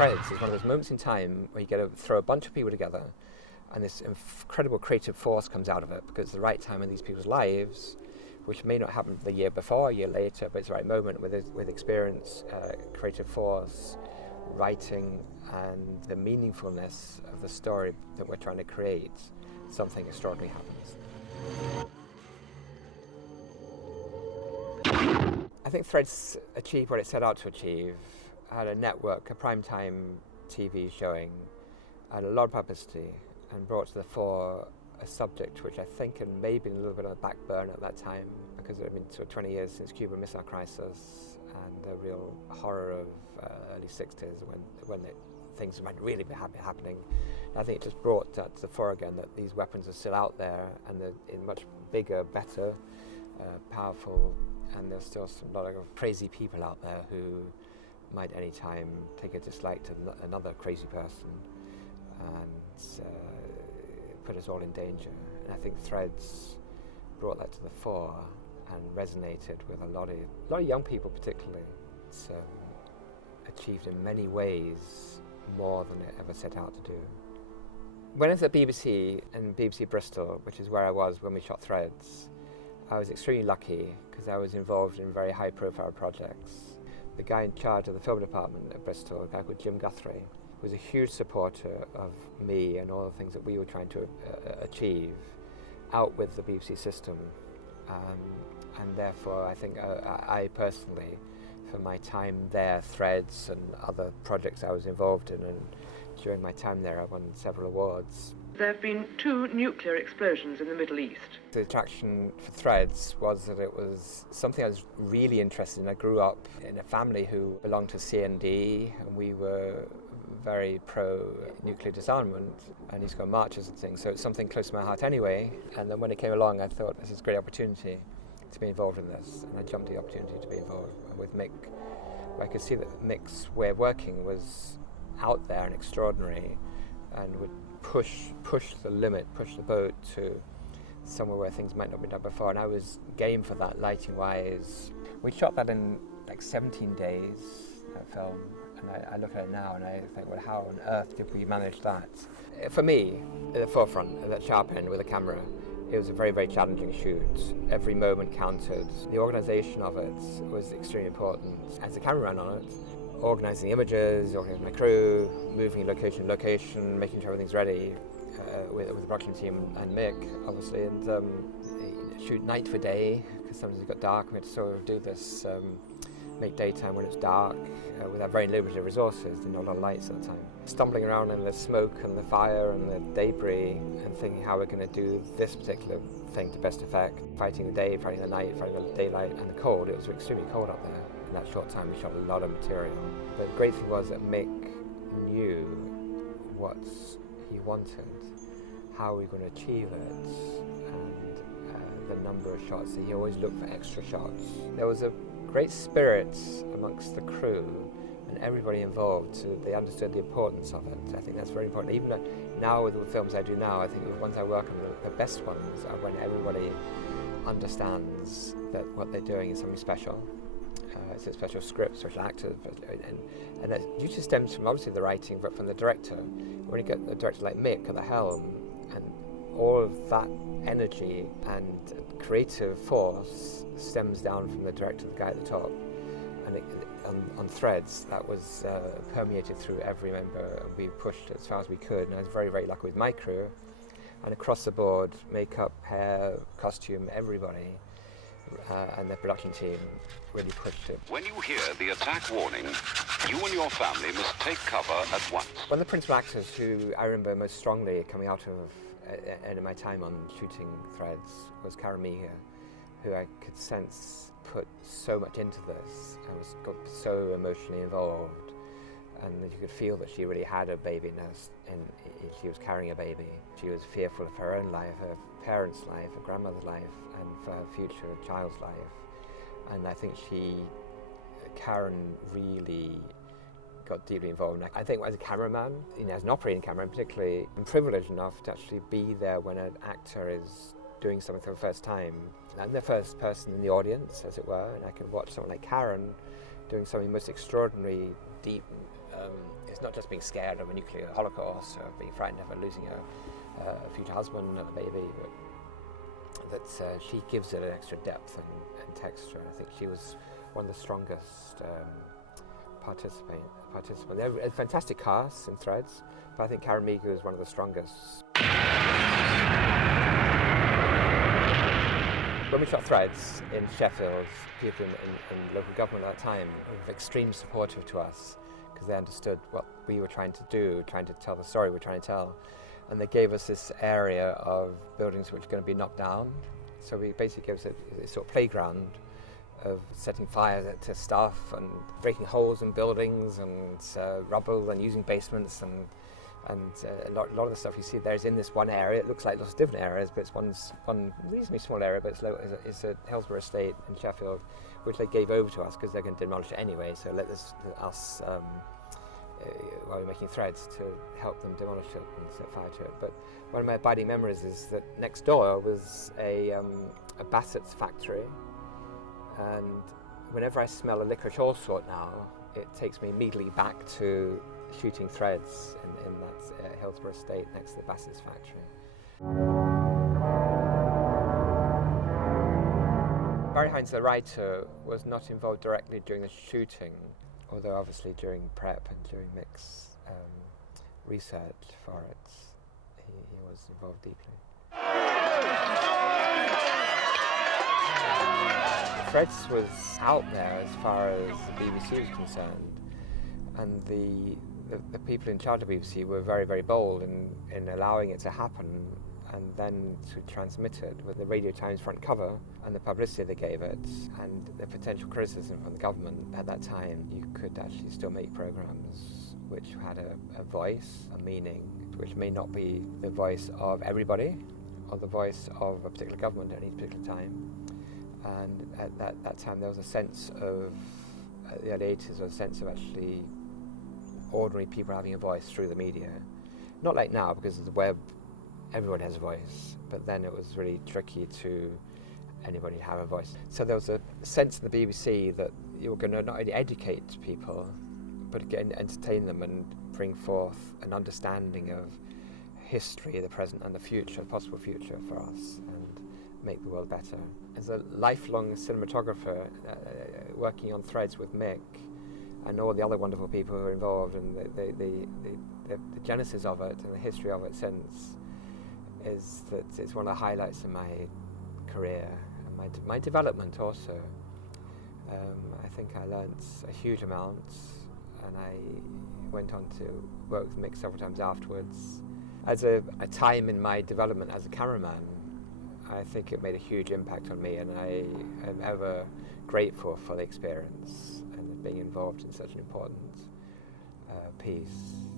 Threads is one of those moments in time where you get to throw a bunch of people together and this incredible creative force comes out of it because it's the right time in these people's lives, which may not happen the year before, a year later, but it's the right moment with experience, creative force, writing, and the meaningfulness of the story that we're trying to create, something extraordinary happens. I think Threads achieved what it set out to achieve. I had a network, a primetime TV showing, and a lot of publicity, and brought to the fore a subject which I think had maybe been a little bit on the back burner at that time, because it had been sort of 20 years since Cuban Missile Crisis and the real horror of early 60s when things might really be happening. And I think it just brought that to the fore again, that these weapons are still out there and they're in much bigger, better, powerful, and there's still a lot of crazy people out there who might any time take a dislike to another crazy person and put us all in danger. And I think Threads brought that to the fore and resonated with a lot of young people particularly. It's achieved in many ways more than it ever set out to do. When I was at BBC and BBC Bristol, which is where I was when we shot Threads, I was extremely lucky because I was involved in very high profile projects. The guy in charge of the film department at Bristol, a guy called Jim Guthrie, was a huge supporter of me and all the things that we were trying to achieve out with the BBC system. And therefore, I think I personally, for my time there, Threads and other projects I was involved in, and during my time there, I won several awards. There have been 2 nuclear explosions in the Middle East. The attraction for Threads was that it was something I was really interested in. I grew up in a family who belonged to CND, and we were very pro-nuclear disarmament, and he's got marches and things, so it's something close to my heart anyway. And then when it came along, I thought, this is a great opportunity to be involved in this, and I jumped at the opportunity to be involved with Mick. I could see that Mick's way of working was out there and extraordinary, and would push the limit, push the boat to somewhere where things might not have been done before, and I was game for that, lighting-wise. We shot that in like 17 days, that film, and I look at it now and I think, well, how on earth did we manage that? For me, at the forefront, at that sharp end with a camera, it was a very, very challenging shoot. Every moment counted. The organisation of it was extremely important. As a cameraman on it, organising the images, organising my crew, moving location to location, making sure everything's ready with the production team and Mick, obviously, and shoot night for day, because sometimes it got dark, and we had to sort of do this, make daytime when it's dark, with our very limited resources, didn't have a lot of lights at the time. Stumbling around in the smoke and the fire and the debris, and thinking how we're going to do this particular thing to best effect. Fighting the day, fighting the night, fighting the daylight, and the cold. It was extremely cold up there. In that short time, we shot a lot of material. But the great thing was that Mick knew what he wanted, how we were going to achieve it, and the number of shots. He always looked for extra shots. There was a great spirit amongst the crew and everybody involved, so they understood the importance of it. I think that's very important. Even now with the films I do now, I think the ones I work on, the best ones are when everybody understands that what they're doing is something special. It's a special script, special actors, and that usually stems from obviously the writing, but from the director. When you get a director like Mick at the helm, and all of that energy and creative force stems down from the director, the guy at the top. And on Threads, that was permeated through every member, and we pushed as far as we could. And I was very, very lucky with my crew, and across the board, makeup, hair, costume, everybody. And the production team really pushed it. When you hear the attack warning, you and your family must take cover at once. One of the principal actors who I remember most strongly coming out of my time on shooting Threads was Karen Meagher, who I could sense put so much into this and got so emotionally involved, and you could feel that she really had a baby nest, and she was carrying a baby. She was fearful of her own life, her parents' life, her grandmother's life, and for her future child's life. And I think Karen really got deeply involved. I think as a cameraman, as an operating cameraman particularly, I'm privileged enough to actually be there when an actor is doing something for the first time. I'm the first person in the audience, as it were, and I can watch someone like Karen doing something most extraordinary, deep, It's not just being scared of a nuclear holocaust or being frightened of losing a future husband and a baby, but that she gives it an extra depth and texture. I think she was one of the strongest participants. They're a fantastic cast in Threads, but I think Karen Migu is one of the strongest. When we shot Threads in Sheffield, people in local government at that time were extremely supportive to us because they understood what we were trying to do, trying to tell the story we're trying to tell. And they gave us this area of buildings which were going to be knocked down. So we basically gave us a sort of playground of setting fire to stuff and breaking holes in buildings and rubble and using basements and a lot of the stuff you see there is in this one area. It looks like lots of different areas, but it's one reasonably small area, but it's a Hillsborough estate in Sheffield, which they gave over to us because they're going to demolish it anyway, so let us while we're making Threads, to help them demolish it and set fire to it. But one of my abiding memories is that next door was a Bassett's factory, and whenever I smell a licorice all sort now, it takes me immediately back to shooting Threads in that Hillsborough estate next to the Bassett's factory. Barry Hines, the writer, was not involved directly during the shooting, although obviously during prep and during Mick's research for it, he was involved deeply. Threads was out there as far as the BBC was concerned, and the people in charge of the BBC were very, very bold in allowing it to happen and then to transmit it with the Radio Times front cover and the publicity they gave it and the potential criticism from the government at that time. You could actually still make programmes which had a voice, a meaning, which may not be the voice of everybody or the voice of a particular government at any particular time. And at that time there was a sense of, the early 80s, there was a sense of actually ordinary people having a voice through the media. Not like now, because of the web, everyone has a voice, but then it was really tricky to anybody have a voice. So there was a sense in the BBC that you were going to not only educate people, but again entertain them and bring forth an understanding of history, the present and the future, the possible future for us, and make the world better. As a lifelong cinematographer, working on Threads with Mick, and all the other wonderful people who are involved, and the genesis of it and the history of it since, is that it's one of the highlights of my career and my development also. I think I learnt a huge amount, and I went on to work with Mick several times afterwards. As a time in my development as a cameraman, I think it made a huge impact on me, and I am ever grateful for the experience and being involved in such an important piece.